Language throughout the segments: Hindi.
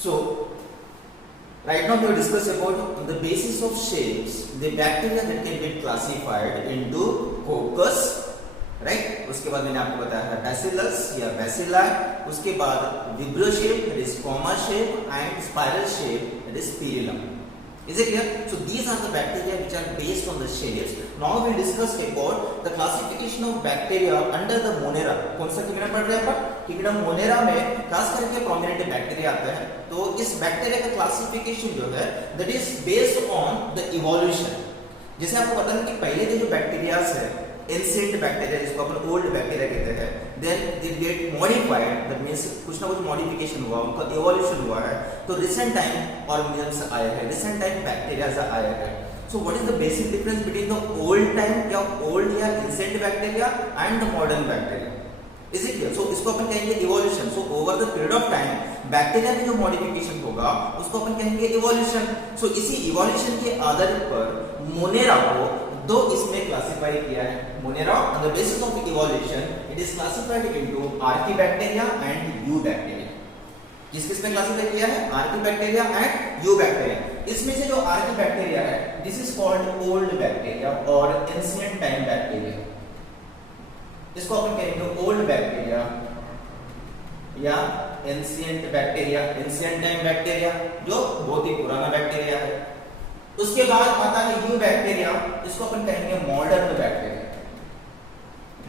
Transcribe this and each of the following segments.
So right now we will discuss about the basis of shapes, the bacteria that can get classified into coccus, right. उसके बाद मैंने आपको बताया है बैसिलस या बैसिलाई, उसके बाद vibrio shape that is comma shape and spiral shape that is spirillum. Is it clear? So these are the bacteria which are based on the shapes. Now we discuss about the classification of bacteria under the Monera. कौन सा किंगडम पढ़ रहे हैं अपन? किंगडम मोनेरा में खास करके प्रोमिनेंट बैक्टीरिया आते हैं। तो इस बैक्टीरिया का क्लासिफिकेशन जो है that is based on the evolution। जैसे आपको पता है कि पहले के जो बैक्टीरिया है एंशिएंट बैक्टीरिया जिसको अपन ओल्ड बैक्टीरिया कहते हैं, then they get modified, that means कुछ ना कुछ मॉडिफिकेशन हुआ, उनका इवोल्यूशन हुआ है, तो रिसेंट टाइम ऑर्गेनिजम्स आए हैं, रिसेंट टाइम बैक्टीरियाज आए हैं। So what is the basic difference between the old time या ओल्ड या ancient bacteria and the modern bacteria? Is it clear? So इसको अपन कहेंगे evolution. So over the period of time bacteria में जो मॉडिफिकेशन होगा उसको अपन कहेंगे इवोल्यूशन। सो इसी इवोल्यूशन के आधार पर मोनेरा को दो इसमें क्लासिफाई किया है। Monera on the basis of evolution it is classified into archaebacteria and eubacteria. किस में क्लासिफाई किया है? Archaebacteria and eubacteria. इसमें से जो आर्कीबैक्टीरिया है this is called old bacteria और एंशिएंट टाइम बैक्टीरिया। इसको अपन कहेंगे ओल्ड बैक्टीरिया या ancient bacteria, ancient time bacteria जो बहुत ही पुराना बैक्टीरिया है। उसके बाद आता है यू बैक्टीरिया, इसको अपन कहेंगे मॉडर्न बैक्टीरिया।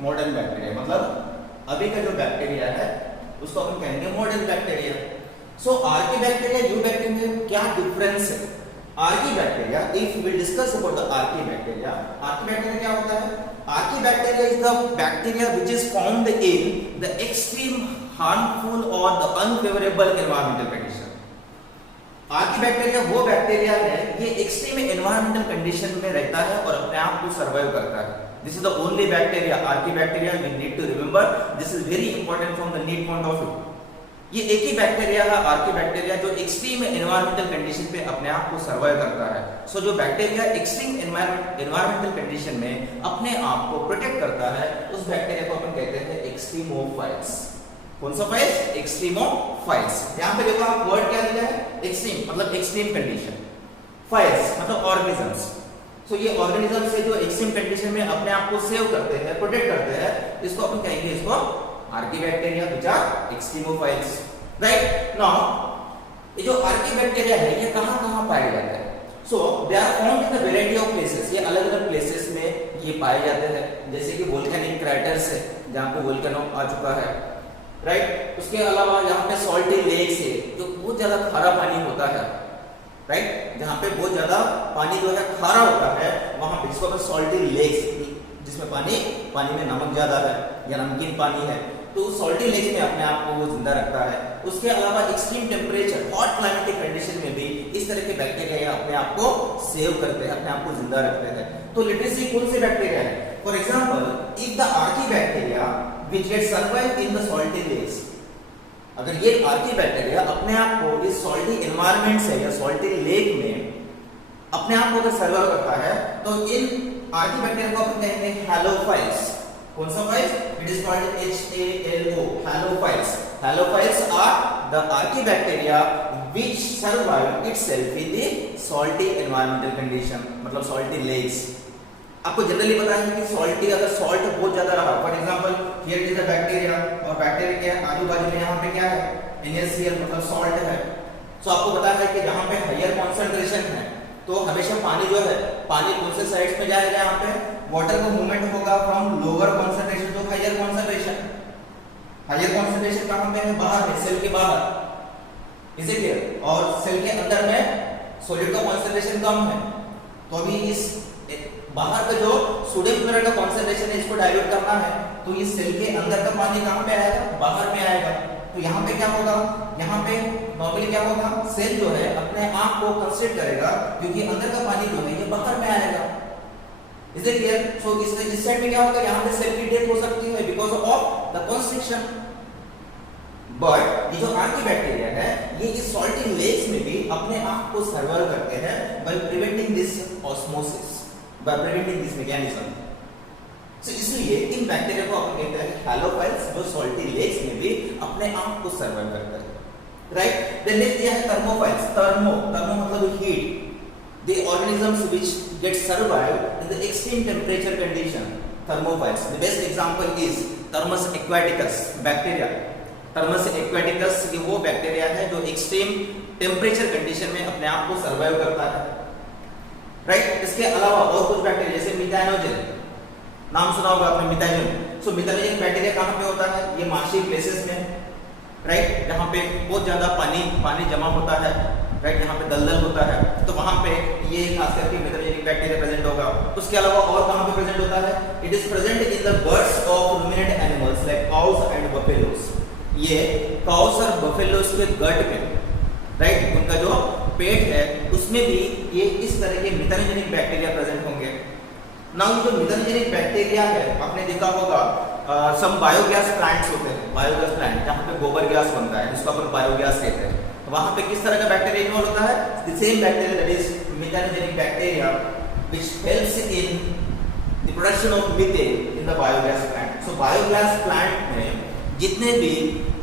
मॉडर्न बैक्टीरिया मतलब अभी का जो बैक्टीरिया है उसको अपन कहेंगे modern bacteria. So archaebacteria eubacteria में क्या डिफरेंस है? Archaebacteria, if we discuss about the archaebacteria, archaebacteria क्या होता है? Archaebacteria is the bacteria which is found in the extreme harmful और the unfavourable environmental condition. Archaebacteria वो बैक्टीरिया है ये एक्सट्रीम एनवायरमेंटल कंडीशन में रहता है और अपने आप को सर्वाइव करता है। This is the only bacteria archaebacteria we need to remember, this is very important from the need point of view. ये एक ही बैक्टीरिया है आर्कीबैक्टीरिया जो एक्सट्रीम एनवायरमेंटल कंडीशन पे अपने आप को सर्वाइव करता है। सो जो बैक्टीरिया एक्सट्रीम एनवायरमेंटल कंडीशन में अपने आप को प्रोटेक्ट करता है उस बैक्टीरिया को अपन कहते हैं एक्सट्रीमोफाइल्स। कौन सा फाइल्स? एक्सट्रीमोफाइल्स। यहां पे देखो आप वर्ड क्या दिया है? एक्सट्रीम मतलब एक्सट्रीम कंडीशन, फाइल्स मतलब ऑर्गेनिजम्स। सो ये ऑर्गेनिजम्स है जो एक्सट्रीम कंडीशन में अपने आप को सेव करते हैं, प्रोटेक्ट करते हैं, इसको अपन कहेंगे इसको archaebacteria which are extremophiles. Right now ये जो आर्कीबैक्टीरिया है ये कहां-कहां पाए जाते हैं? So they are found in the variety of places. ये अलग-अलग प्लेसेस में ये पाए जाते हैं, जैसे कि वोल्केनिक क्रैटर्स है जहां पे वोल्केनो आ चुका है, राइट। उसके अलावा यहाँ पे सॉल्टी लेक्स है जो बहुत ज्यादा खारा पानी होता है, राइट। जहाँ पे बहुत ज्यादा पानी जो है खारा होता है वहां पे इसको सॉल्टी लेक्स, जिसमें पानी में नमक ज्यादा है या नमकीन पानी है, तो सॉल्टी लेक्स में अपने आप को वो जिंदा रखता है। उसके अलावा extreme temperature hot climatic condition में भी इस तरह के बैक्टीरिया अपने आप को सेव करते हैं, अपने आप को जिंदा रखते हैं। तो लिटरेसी कौन से बैक्टीरिया है? For example if the archaebacteria which get survive in the salty lakes, अगर ये आर्कीबैक्टीरिया अपने आप को इस सॉल्टी एनवायरनमेंट से या सॉल्टी लेक में अपने आप को अगर सर्वाइव करता है तो इन आर्कीबैक्टीरिया को अपन कहेंगे हैलोफाइल्स। कौन सा philes? It is called HALO, halophiles. Halophiles are the archaebacteria which survive itself in the salty environmental condition, मतलब सॉल्टी लेक्स। आपको जनरली पता है कि सॉल्टी अगर सॉल्ट बहुत ज्यादा रहा, for example here is a bacteria और बैक्टीरिया के आजू बाजू में यहाँ पे क्या है? NaCl मतलब सॉल्ट है। सो आपको पता है कि जहाँ पे हायर कॉन्सेंट्रेशन है तो हमेशा पानी जो है पानी कौन से साइड्स में जाएगा? यहाँ पे वाटर का मूवमेंट होगा from lower concentration to higher concentration. Higher concentration कहाँ पे है? बाहर है, सेल के बाहर। Is it clear? और सेल के अंदर में सॉलिड का कॉन्सेंट्रेशन कम है, तो अभी इस बाहर का जो सोडियम क्लोराइड का कॉन्सेंट्रेशन है इसको डाइल्यूट करना है, तो इस सेल के अंदर का पानी कहां पे आएगा? बाहर में आएगा। तो यहाँ पे क्या होगा? यहाँ पे नॉर्मली क्या होगा? सेल जो है अपने आप को कंस्ट्रेट करेगा क्योंकि अंदर का पानी जो है ये बाहर में आएगा। Is it clear? सो इस साइड में क्या होगा? यहाँ पे सेल की डेथ हो सकती है because of the constriction. But ये जो आर्कीबैक्टीरिया है ये इस सॉल्टी लेक्स में भी अपने आप को सर्वाइव करते हैं by preventing this osmosis, by preventing this mechanism. So इसलिए इन बैक्टीरिया को अपन कहते हैं हैलोफाइल्स जो सॉल्टी लेक्स में भी अपने आप को सर्वाइव करते हैं। राइट। देन नेक्स्ट दिया है थर्मोफाइल्स, थर्मो मतलब heat, the organisms which get survive in the extreme temperature condition, thermophiles. The best example is Thermus aquaticus bacteria. Thermus aquaticus ये वो बैक्टीरिया है जो एक्सट्रीम टेम्परेचर कंडीशन में अपने आप को सर्वाइव करता है, राइट। इसके अलावा और कुछ बैक्टीरिया जैसे मिथाइनोजन, नाम सुना होगा आपने मिथाइनोजन। सो मिथाइनोजन बैक्टीरिया कहाँ पे होता है? ये मार्शी प्लेसेस में, राइट, जहाँ पे बहुत ज्यादा पानी जमा होता है, राइट, यहाँ पे दलदल होता है, तो वहां पे ये खास करके मिथाइनोजेनिक बैक्टीरिया प्रेजेंट होगा। उसके अलावा और कहाँ पे प्रेजेंट होता है? It is present in the birds of ruminant animals like cows and buffaloes. ये काउस और बफेलोस के गट में, राइट, उनका जो पेट है उसमें भी ये इस तरह के मिथाइनोजेनिक बैक्टीरिया प्रेजेंट होंगे। नाउ ये जो मिथाइनोजेनिक बैक्टीरिया है, आपने देखा होगा सम बायोगैस प्लांट्स होते हैं, बायोगैस प्लांट जहाँ पे गोबर गैस बनता है जिसको अपन बायोगैस कहते हैं, वहां पे किस तरह का बैक्टीरिया इन्वॉल्व होता है? The same bacteria that is methanogenic bacteria which helps in the production of methane in the biogas plant. So biogas plant में जितने भी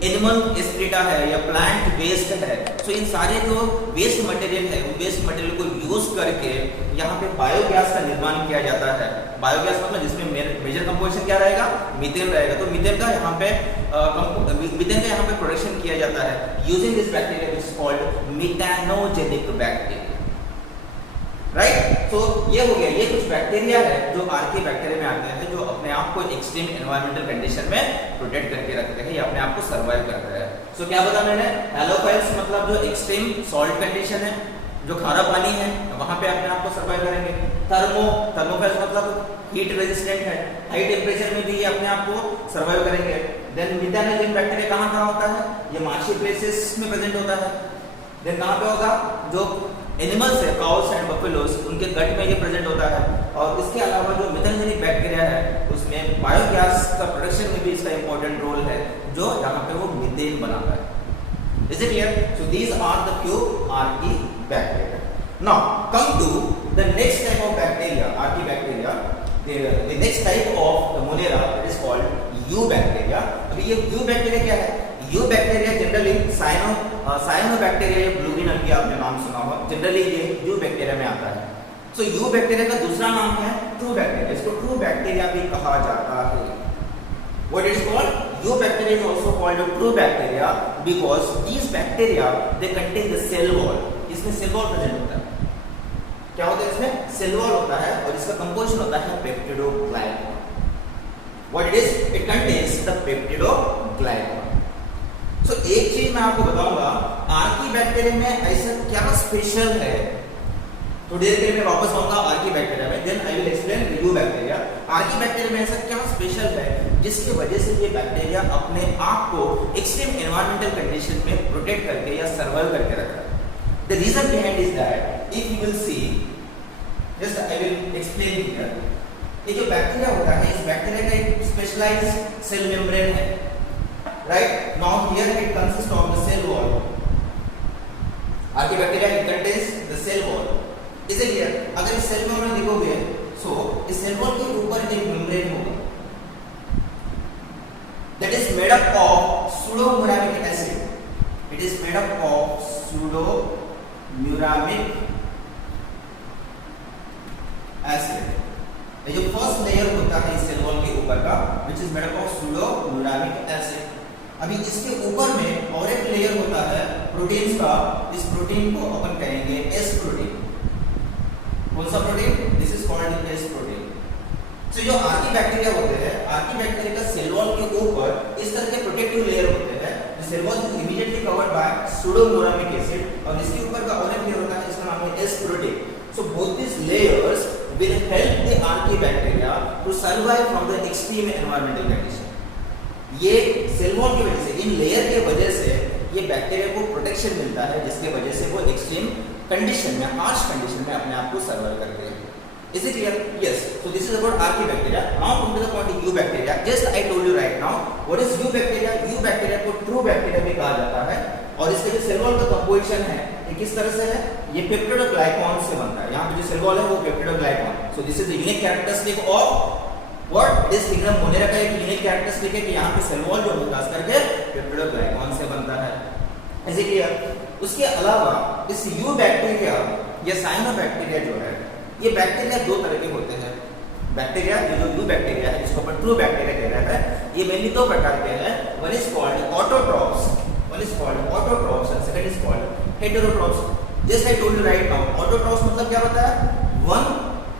एनिमल एक्सक्रीटा है या प्लांट वेस्ट है, सो इन सारे जो वेस्ट मटेरियल है, वेस्ट मटेरियल को यूज करके यहाँ पे बायोगैस का निर्माण किया जाता है। बायोगैस मतलब जिसमें मेजर कंपोजिशन क्या रहेगा? मीथेन रहेगा। तो मीथेन का यहाँ पे प्रोडक्शन किया जाता है using this bacteria which is called methanogenic bacteria, right. तो ये हो गया, ये कुछ बैक्टीरिया है जो आर्की बैक्टीरिया में आते हैं, जो अपने आप को एक्सट्रीम एनवायरमेंटल कंडीशन में प्रोटेक्ट करके रखते हैं या अपने आप को सर्वाइव करते हैं। सो क्या बताया मैंने? हैलोफाइल्स मतलब जो एक्सट्रीम सॉल्ट कंडीशन है, जो खारा पानी है, वहां पे अपने आप को सर्वाइव करेंगे। थर्मोफाइल्स मतलब हीट रेजिस्टेंट है, हाई टेम्परेचर में भी ये अपने आप को सर्वाइव करेंगे। देन मिथाइनोजेनिक बैक्टीरिया कहाँ होता है? ये मार्शी प्लेसेस में प्रेजेंट होता है। देन कहाँ पे होगा? जो एनिमल्स है, काउस एंड बफेलोस, उनके गट में ये प्रेजेंट होता है। और इसके अलावा जो मिथाइनोजेनिक बैक्टीरिया है उसमें बायोगैस का प्रोडक्शन में भी इसका इंपॉर्टेंट रोल है, जो यहाँ पे वो मीथेन बनाता है। Is it clear? So these are the few archaebacteria. Now come to the next type of bacteria, archaebacteria. The next type of the Monera is called eubacteria. अभी ये eubacteria क्या है? eubacteria जनरली cyanobacteria या ब्लूगिन अभी आपने नाम सुना होगा, जनरली ये eubacteria में आता है। So eubacteria का दूसरा नाम है true bacteria, इसको true bacteria भी कहा जाता है। What is called? Eubacteria is also called a true bacteria because these bacteria they contain the cell wall. इसमें cell wall present होता है। क्या होता है इसमें? cell wall होता है और इसका composition होता है peptidoglycan. What it is? It contains the peptidoglycan. So एक चीज मैं आपको बताऊंगा, आर्कीबैक्टीरिया में ऐसा क्या स्पेशल है। थोड़ी देर के लिए मैं वापस आऊंगा आर्कीबैक्टीरिया में, then I will explain eubacteria. Archaebacteria में ऐसा क्या स्पेशल है जिसकी वजह से ये बैक्टीरिया अपने आप को एक्सट्रीम एनवायरमेंटल कंडीशन में प्रोटेक्ट करके या सर्वाइव करके रखता है। The reason behind is that if you will see, just I will explain here. ये जो बैक्टीरिया होता है, इस बैक्टीरिया का एक स्पेशलाइज्ड सेल मेम्ब्रेन है, right. Now here it consist of the cell wall. Archaebacteria it contains the cell wall. Is it clear? अगर इस सेल वॉल में देखोगे, सो इस सेल वॉल के ऊपर एक मेम्ब्रेन होगा that is made up of pseudomuramic acid. It is made up of pseudomuramic acid. ये जो फर्स्ट लेयर होता है इस सेल वॉल के ऊपर का, which is made up of pseudomuramic acid. अभी इसके ऊपर में और एक लेयर होता है प्रोटीन्स का। इस प्रोटीन को अपन कहेंगे एस प्रोटीन। कौन सा protein? This is called S protein. तो जो आर्कीबैक्टीरिया होते हैं, आर्कीबैक्टीरिया का सेल वॉल के ऊपर इस तरह के प्रोटेक्टिव लेयर होते हैं। जो cell wall is immediately covered by pseudomuramic acid और इसके ऊपर का और एक लेयर होता है जिसका नाम है S protein. So both this layers will help the archaebacteria to survive from the extreme environmental condition. ये सेल वॉल की वजह से, इन लेयर के वजह से ये बैक्टीरिया को प्रोटेक्शन मिलता है, जिसके वजह से वो एक्सट्रीम कंडीशन में, हार्श कंडीशन में अपने आप को सर्वाइव करते हैं। Is it clear? Yes. So this is about archaebacteria. Now come to the point of eubacteria. Just I told you right now. What is eubacteria? Eubacteria को true bacteria भी कहा जाता है और इसके जो सेल वॉल का कंपोजिशन है ये किस तरह से है? ये पेप्टिडोग्लाइकॉन से बनता है। यहाँ पे जो सेल वॉल है वो पेप्टिडोग्लाइकॉन। So this is the unique characteristic of what? This Ignum monera का एक unique characteristic है कि यहाँ पे सेल वॉल जो है खास करके पेप्टिडोग्लाइकॉन से बनता है। Is is it clear? उसके अलावा इस यू बैक्टीरिया या साइनोबैक्टीरिया जो है, ये बैक्टीरिया दो तरह के होते हैं। बैक्टीरिया, ये जो यू बैक्टीरिया है जिसको अपन ट्रू बैक्टीरिया कह रहे हैं, ये मेनली दो प्रकार के हैं। One is called autotrophs, and second is called heterotrophs. Just I told you right now, autotrophs मतलब क्या होता है? One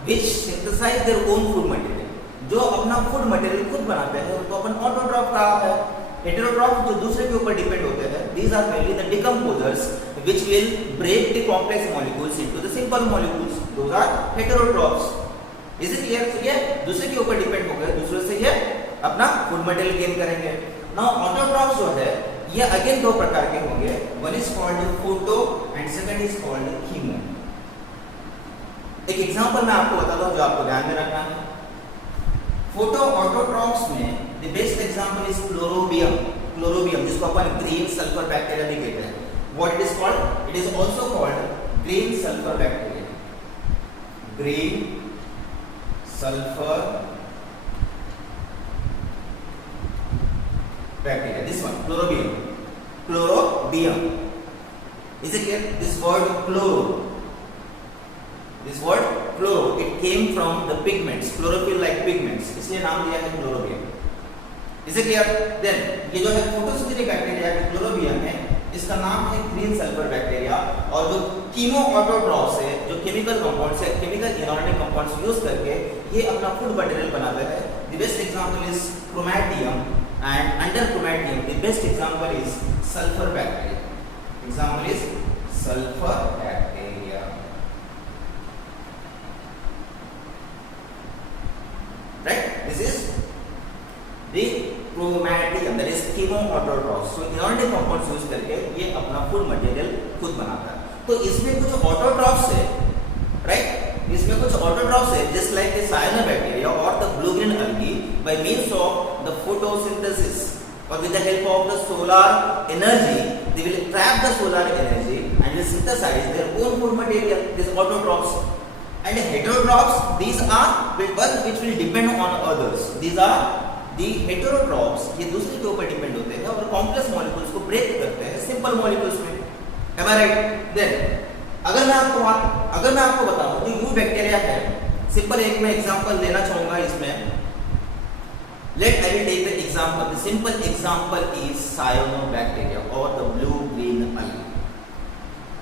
which synthesise their own food material, जो अपना फूड मटेरियल खुद बनाते हैं, तो अपन ऑटोट्रॉप कहा है। हेटेरोट्रॉप्स जो दूसरे के ऊपर डिपेंड होते हैं, these are mainly the decomposers which will break the complex molecules into the simple molecules, those are heterotrophs. Is it clear? तो ये दूसरे के ऊपर डिपेंड हो गए, दूसरे से ये अपना फूड मटेरियल गेन करेंगे। नाउ ऑटोट्रॉप्स जो है ये अगेन दो प्रकार के होंगे, one is called photo and second is called chemo. एक एग्जांपल मैं आपको बताता हूं जो आपको ध्यान में रखना है। फोटो ऑटोट्रॉप्स में the best example is chlorobium, जिसको अपन ग्रीन सल्फर बैक्टीरिया भी कहते हैं। What it is called? It is also called green sulphur bacteria, green sulphur bacteria, this one chlorobium. Is it clear? This word chloro, it came from the pigments, chlorophyll like pigments, इसलिए नाम दिया है Chlorobium. Is it clear? Then ये जो है फोटोसिंथेटिक बैक्टीरिया है क्लोरोबियम है, इसका नाम है ग्रीन सल्फर बैक्टीरिया। और जो कीमो ऑटोट्रॉप्स है, जो केमिकल कंपाउंड्स है, केमिकल इनऑर्गेनिक कंपाउंड्स यूज करके ये अपना फूड मटेरियल बनाते हैं। The best example is chromatium, and under chromatin the best example is sulfur bacteria. Example is sulfur bacteria. Right? This is the chromatium, that is chemoautotrophs. So inorganic compounds use करके ये अपना फूड मटेरियल खुद बनाता है। तो इसमें कुछ ऑटोट्रॉफ्स है, राइट? इसमें कुछ ऑटोट्रॉफ्स है जस्ट लाइक द साइनोबैक्टीरिया और the blue green algae by means of the photosynthesis or with the help of the solar energy, they will trap the solar energy and will synthesize their own food material, these autotrophs. And heterotrophs, these are one which will depend on others. These are the heterotrophs, ये दूसरे के ऊपर डिपेंड होते हैं और कॉम्प्लेक्स मॉलिक्यूल्स को ब्रेक करते हैं सिंपल मॉलिक्यूल्स में। Am I right? Then अगर मैं आपको बताऊं तो यू बैक्टीरिया है, सिंपल एक मैं एग्जांपल देना चाहूंगा इसमें। Let I will take the example. The simple example is cyanobacteria or the blue-green algae.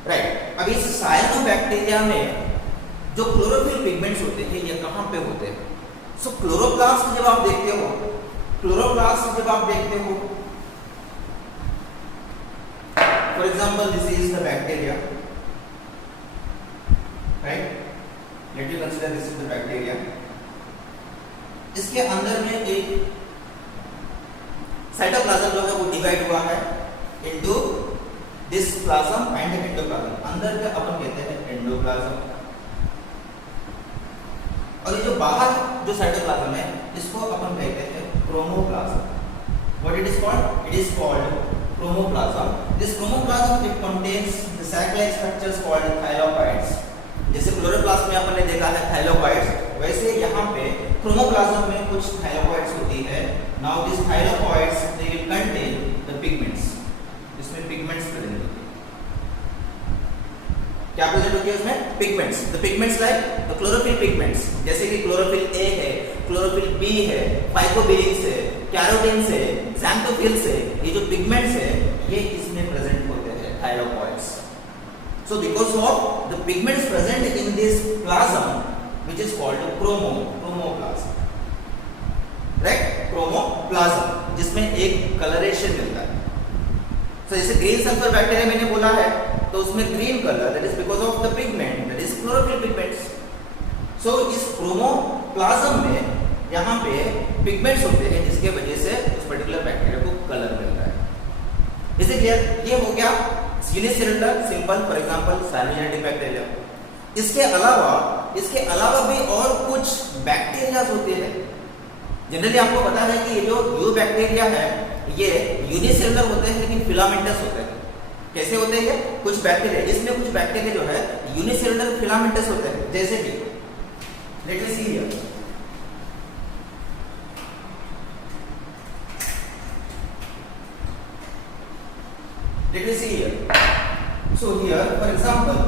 Right? अब इस cyanobacteria में जो क्लोरोफिल पिगमेंट्स होते हैं ये कहाँ पे होते हैं? So क्लोरोप्लास्ट जब आप देखते हो, for example, this is the bacteria, right? Let you consider this is the bacteria. इसके अंदर में एक साइटोप्लाज्म जो है वो डिवाइड हुआ है into this plasm and endoplasm. अंदर के अपन कहते हैं एंडोप्लाज्म, और ये जो बाहर जो साइटोप्लाज्म है इसको अपन कहते हैं chromoplasm. What it is called? It is called chromoplasm. This chromoplasm it contains the satellite structures called thylakoids. जैसे क्लोरोप्लास्ट में आपने देखा है थाइलाकोइड्स, वैसे यहाँ पे क्रोमोप्लाज्म में कुछ थाइलाकोइड्स होती है। Now this thylakoids they will contain the pigments, इसमें पिगमेंट्स प्रेजेंट होती है। क्या प्रेजेंट होती है उसमें? Pigments. The pigments like the chlorophyll pigments, जैसे कि क्लोरोफिल ए है, क्लोरोफिल बी है, फाइकोबिलिन्स है, कैरोटीन्स है, ज़ैंथोफिल्स है, ये जो पिगमेंट्स है ये इसमें प्रेजेंट होते हैं थाइलाकोइड्स। So because of the pigments present in this plasm, which is called chromoplasm, right? Chromoplasm, जिसमें एक coloration मिलता है। So जैसे green sulfur bacteria मैंने बोला है, तो उसमें green color, that is because of the pigment, that is chlorophyll pigments. So इस chromoplasm में यहाँ पे pigments होते हैं जिसके वजह से उस particular bacteria को color मिलता है। इसे clear? ये हो गया unicellular simple, for example cyanogenetic bacteria. इसके अलावा भी और कुछ बैक्टीरियाज होते हैं। जनरली आपको पता है कि ये जो यू बैक्टीरिया है ये यूनिसेलुलर होते हैं लेकिन फिलामेंटस होते हैं। कैसे होते हैं ये? कुछ बैक्टीरिया, इसमें कुछ बैक्टीरिया जो है यूनिसेलुलर फिलामेंटस होते हैं। जैसे कि let us see here, Let me see here. So here, for example,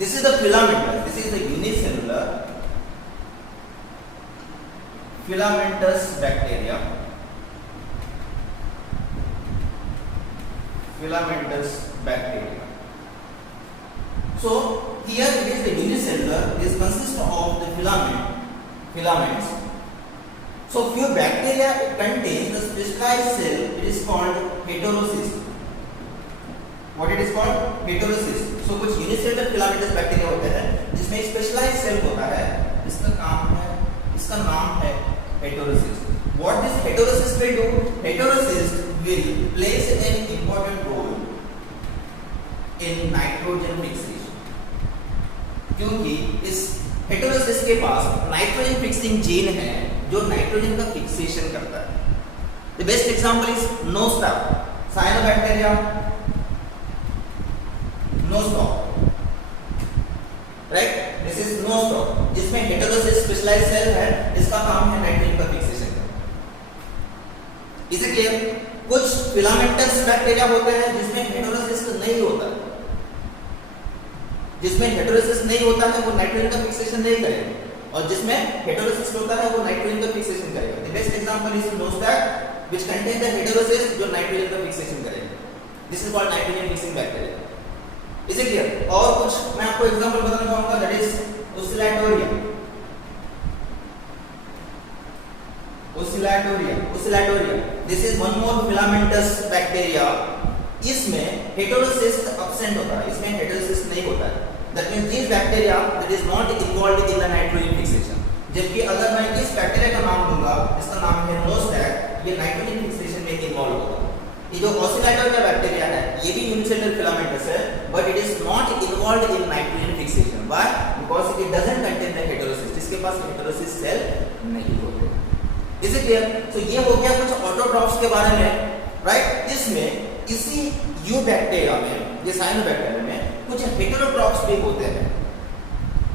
this is the filamentous. This is the unicellular filamentous bacteria. Filamentous bacteria. So here it is the unicellular. This consists of the filaments. So few bacteria contains the specialized cell. It is called heterocyst. What it is called? Heterocyst. So कुछ unicellular filamentous bacteria होते हैं जिसमें specialized cell होता है. इसका नाम है heterocyst. What this heterocyst will do? Heterocyst will plays an important role in nitrogen fixation. क्योंकि इस हेटेरोसिस के पास नाइट्रोजन फिक्सिंग जीन है जो नाइट्रोजन का फिक्सेशन करता है. The best example is Nostoc, cyanobacteria Nostoc, right. This is Nostoc जिसमें हेटेरोसिस स्पेशलाइज्ड सेल है. इसका काम है नाइट्रोजन का फिक्सेशन करना. Is it clear? कुछ फिलामेंटस बैक्टीरिया होते हैं जिसमें हेटेरोसिस नहीं होता है. जिसमें हेटेरोसिस नहीं होता है वो नाइट्रोजन का फिक्सेशन नहीं करेगा और जिसमें हेटेरोसिस होता है वो नाइट्रोजन का फिक्सेशन करेगा. The best example is nostoc which contain the heterocysts जो नाइट्रोजन का फिक्सेशन करेगा. This is called nitrogen fixing bacteria. Is it clear? और कुछ मैं आपको एग्जांपल बताना चाहूंगा that is oscillatoria. This is one more filamentous bacteria. इसमें हेटेरोसिस एब्सेंट होता है. इसमें हेटेरोसिस नहीं होता है. That means this bacteria that is not involved in the nitrogen fixation. जबकि अगर मैं इस बैक्टीरिया का नाम दूंगा, इसका नाम है नोस्टैक, ये नाइट्रोजन फिक्सेशन में इन्वॉल्व होगा. ये जो ओसिलेटोरिया बैक्टीरिया है, ये भी यूनिसेलुलर फिलामेंटस है, but it is not involved in nitrogen fixation. Why? Because it doesn't contain the heterocyst. इसके पास हेटेरोसिस सेल नहीं होते. Is it clear? So ये हो गया कुछ ऑटोट्रॉफ्स के बारे में, राइट. इसमें इसी यू बैक्टीरिया में, ये साइनोबैक्टीरिया में कुछ हेटेरोट्रॉफ्स भी होते हैं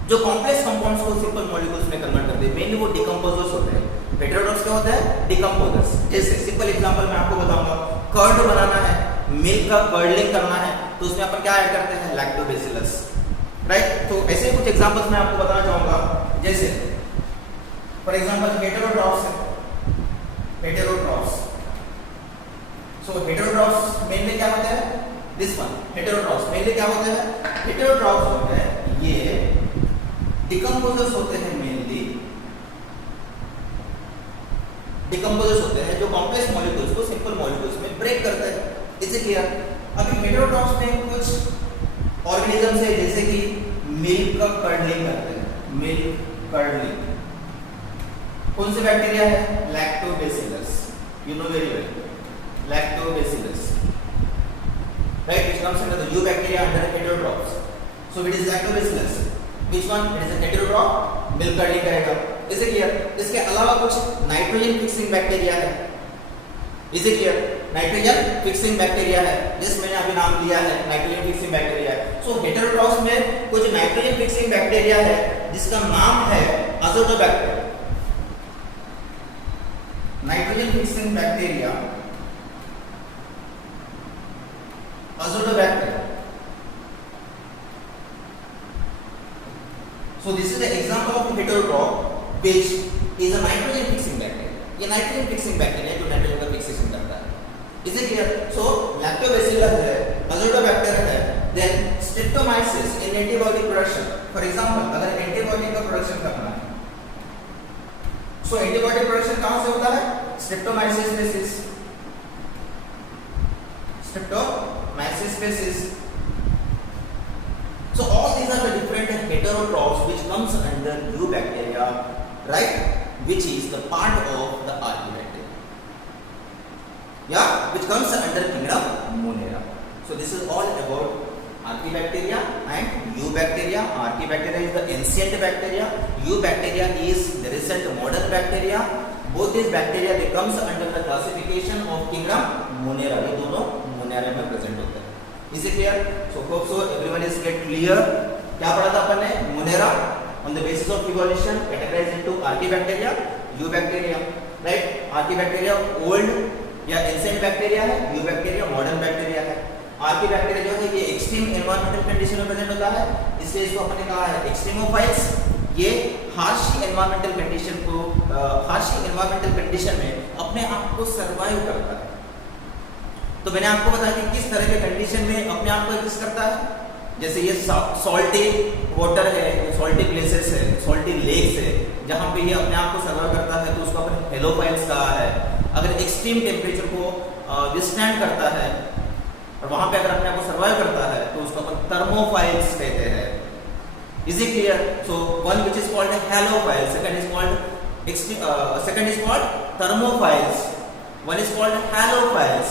जो कॉम्प्लेक्स कंपाउंड्स को सिंपल मॉलिक्यूल्स में कन्वर्ट करते हैं. मेनली वो डिकम्पोजर्स होते हैं. हेटेरोट्रॉफ्स क्या होता है? डिकम्पोजर्स. जैसे सिंपल एग्जांपल मैं आपको बताऊंगा. कर्ड बनाना है, मिल्क का कर्डलिंग करना है, तो उसमें अपन क्या ऐड करते हैं? Lactobacillus, right. तो ऐसे कुछ एग्जांपल्स मैं आपको बताना चाहूंगा. जैसे फॉर एग्जांपल हेटेरोट्रॉफ्स है. हेटेरोट्रॉफ्स. सो हेटेरोट्रॉफ्स मेनली क्या होते हैं? दिस वन हेटेरोट्रॉफ्स मेनली क्या होते हैं? हेटेरोट्रॉफ्स होते हैं ये डिकम्पोजर्स होते हैं. मेनली डिकम्पोजर्स होते हैं जो कॉम्प्लेक्स मॉलिक्यूल्स को सिंपल मॉलिक्यूल्स में ब्रेक करते हैं. Is it clear? अभी हेटेरोट्रॉफ्स में कुछ ऑर्गेनिजम्स है जैसे कि मिल्क का कर्डलिंग करते हैं. मिल्क कर्डलिंग कौन से बैक्टीरिया है? Lactobacillus. You know very well. Lactobacillus, right, which comes under the U bacteria under heterotrophs. So it is lactobacillus. Which one? It is a heterotroph. Milk curdling करेगा. Is it clear? इसके अलावा कुछ नाइट्रोजन फिक्सिंग बैक्टीरिया है. Is it clear? Nitrogen fixing bacteria है. जिस मैंने अभी नाम लिया है नाइट्रोजन फिक्सिंग बैक्टीरिया है. सो हेटेरोट्रॉफ्स में कुछ नाइट्रोजन फिक्सिंग बैक्टीरिया है जिसका नाम है Azotobacter. Nitrogen fixing bacteria Azotobacter. So this is the example of a heterotroph which is a nitrogen fixing bacteria. ये nitrogen fixing bacteria जो nitrogen का fixation करता है. Is it clear? So lactobacillus है, azotobacter है, then streptomyces in antibiotic production. For example, अगर antibiotic का production करना है, so antibiotic production कहाँ से होता है? Streptomyces species. Streptomyces species. So all these are the different heterotrophs which comes under Eubacteria, right? Which is the part of the Archaebacteria. Yeah, which comes under kingdom Monera. So this is all about Archaebacteria and Eubacteria. Archaebacteria is the ancient bacteria. Eubacteria is the recent modern bacteria. Both these bacteria they comes under the classification of kingdom Monera. ये दोनों Monera में present होते हैं. Is it clear? So hope so everyone is get clear. क्या पढ़ा था अपन ने? Monera on the basis of evolution categorized into Archaebacteria, Eubacteria, right? Archaebacteria old या एंशिएंट बैक्टीरिया है, यू बैक्टीरिया मॉडर्न बैक्टीरिया है। आर्किबैक्टीरिया जो है ये एक्सट्रीम एनवायरमेंटल कंडीशन में प्रेजेंट होता है, इसलिए इसको हमने कहा है एक्सट्रीमोफाइल्स। ये हार्श एनवायरमेंटल कंडीशन को हार्श एनवायरमेंटल कंडीशन में अपने आप को सर्वाइव करता है। तो मैंने आपको बताया कि किस तरह के कंडीशन में अपने आप को एग्जिस्ट करता है। जैसे ये सॉल्टी वाटर है, सॉल्टी प्लेसेस है, सॉल्टी लेक्स है, जहाँ पे ये अपने आप को सर्वाइव करता है, तो उसको अपने हेलोफाइल्स कहा है। अगर एक्सट्रीम टेम्परेचर को विथस्टैंड करता है और वहां पे अगर अपने आप को सर्वाइव करता है, तो उसको अपन थर्मोफाइल्स कहते हैं। Is it clear? So one which is called halophile, second is called thermophiles, one is called halophiles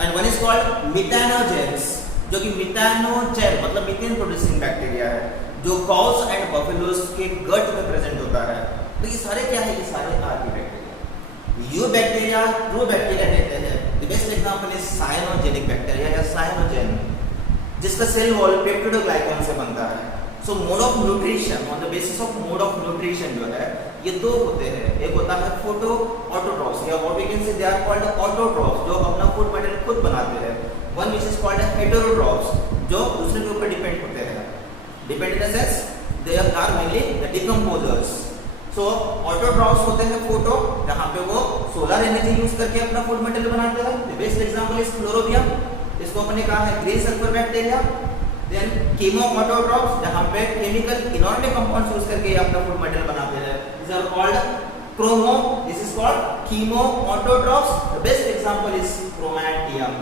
and one is called methanogens, जो कि मिथेनोजेन मतलब मीथेन प्रोड्यूसिंग बैक्टीरिया है, जो काउस एंड बफेलोस के गट में प्रेजेंट होता है। तो ये सारे क्या है? ये सारे archaebacteria. Eubacteria true bacteria कहते हैं। The best example is cyanogenic bacteria या साइनोजेन, जिसका सेल वॉल पेप्टिडोग्लाइकन से बनता है। So mode of nutrition, on the basis of mode of nutrition जो है ये दो होते हैं। एक होता है फोटो ऑटोट्रॉफ्स या what we can say they are called autotrophs, जो अपना फूड मटेरियल खुद बनाते हैं। One which is called heterotrophs, जो दूसरे के ऊपर डिपेंड होते हैं। Depend in the sense they are mainly the decomposers. So autotrophs होते हैं फोटो, जहां पे वो सोलर एनर्जी यूज करके अपना फूड मटेरियल बनाते हैं। The best example is chlorobium, इसको अपने कहा है green sulphur bacteria. Then chemo autotrophs, जहां पे केमिकल इनऑर्गेनिक कंपाउंड्स यूज करके अपना फूड मटेरियल बनाते हैं। These are called chromo, this is called chemo autotrophs. The best example is chromatinum,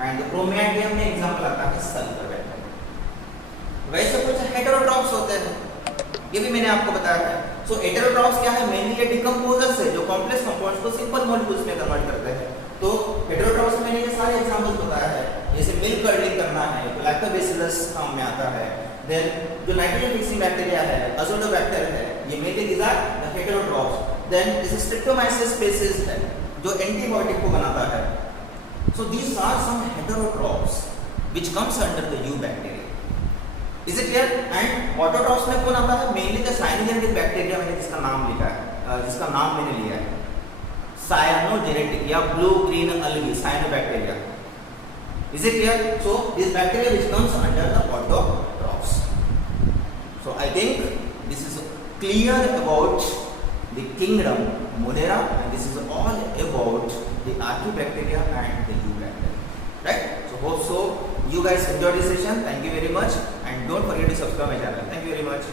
and the chromatinum में एग्जांपल आता है सल्फर बैक्टीरिया। वैसे कुछ हेटेरोट्रॉफ्स होते हैं, ये भी मैंने आपको बताया है। सो हेटेरोट्रॉफ्स क्या है? मेनली ये डिकम्पोजर्स है, जो कॉम्प्लेक्स कंपाउंड्स को सिंपल मॉलिक्यूल्स में कन्वर्ट करते हैं। तो हेटेरोट्रॉफ्स में मैंने ये सारे एग्जांपल्स बताया है। जैसे मिल्क कर्डलिंग करना है, लैक्टोबैसिलस काम में आता है। देन जो नाइट्रोजन फिक्सिंग बैक्टीरिया है, अज़ोटोबैक्टर है, ये mainly these are the heterotrophs. Then this streptomyces species है, जो एंटीबायोटिक को बनाता है। So these are some heterotrophs which comes under the eubacteria. Is it clear? And autotrophs में कौन आता है? मेनली द साइनोजेनेटिक बैक्टीरिया, मैंने जिसका नाम लिखा है, जिसका नाम मैंने लिया है साइनोजेनेटिक या blue green अलगी cyanobacteria. Is it clear? So this bacteria which comes under the autotrophs. So I think this is clear about the kingdom Monera, and this is all about the Archaebacteria and the Eubacteria. Right? So hope so you guys enjoyed this session. Thank you very much, and don't forget to subscribe my channel. Thank you very much.